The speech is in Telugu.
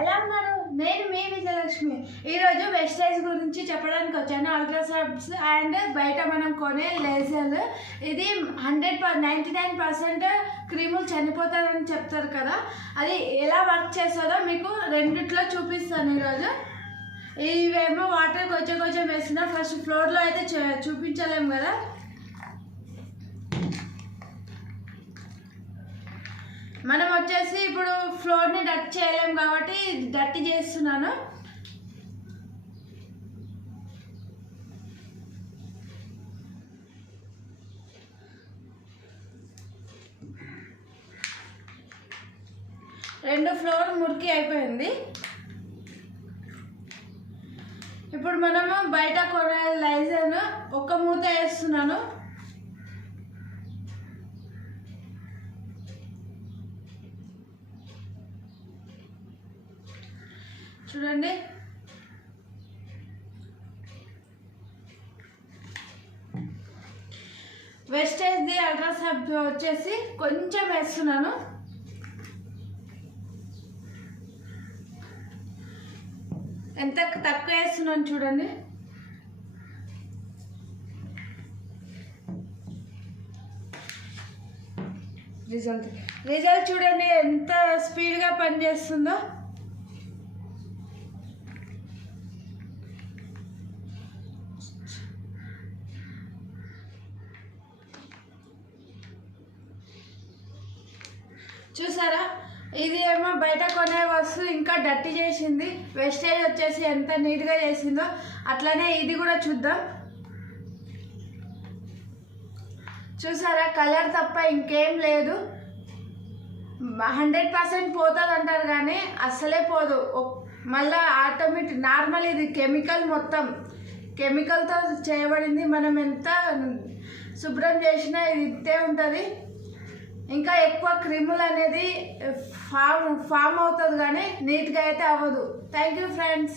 ఎలా ఉన్నారు? నేను మీ విజయలక్ష్మి. ఈరోజు వెస్టేజ్ గురించి చెప్పడానికి వచ్చాను. అల్ట్రాసౌండ్స్ అండ్ బయట మనం కొనే లేజర్. ఇది 99% క్రీములు చనిపోతారని చెప్తారు కదా, అది ఎలా వర్క్ చేస్తుందో మీకు రెండిట్లో చూపిస్తాను ఈరోజు. ఇవేమో వాటర్ కొంచెం వేస్తున్నా. ఫస్ట్ ఫ్లోర్లో అయితే చూపించలేము కదా. మనం వచ్చేసి ఇప్పుడు ఫ్లోర్ని డట్ చేయలేము కాబట్టి డట్టి చేస్తున్నాను. రెండు ఫ్లోర్ మురికి అయిపోయింది. ఇప్పుడు మనము బయట కొనే లైజర్ను ఒక మూత వేస్తున్నాను. చూడండి, వెస్టేజ్ది అల్ట్రాసౌండ్ వచ్చేసి కొంచెం వేస్తున్నాను. ఎంత తక్కువ వేస్తున్నాను చూడండి. రిజల్ట్ చూడండి ఎంత స్పీడ్గా పనిచేస్తుందో. చూసారా, ఇది ఏమో బయట కొనే వస్తువు ఇంకా డర్టీ చేసింది. వెస్టేజ్ వచ్చేసి ఎంత నీట్గా చేసిందో అట్లనే ఇది కూడా చూద్దాం. చూసారా, కలర్ తప్ప ఇంకేం లేదు. 100% పోతుంది అంటారు కానీ అస్సలే పోదు. మళ్ళీ ఆటోమేటిక్ నార్మల్ ఇది కెమికల్, మొత్తం కెమికల్తో చేయబడింది. మనం ఎంత శుభ్రం చేసినా ఇది ఇంతే ఉంటుంది. ఇంకా ఎక్కువ క్రిములు అనేది ఫామ్ అవుతుంది కానీ నీట్గా అయితే అవ్వదు. Thank you friends.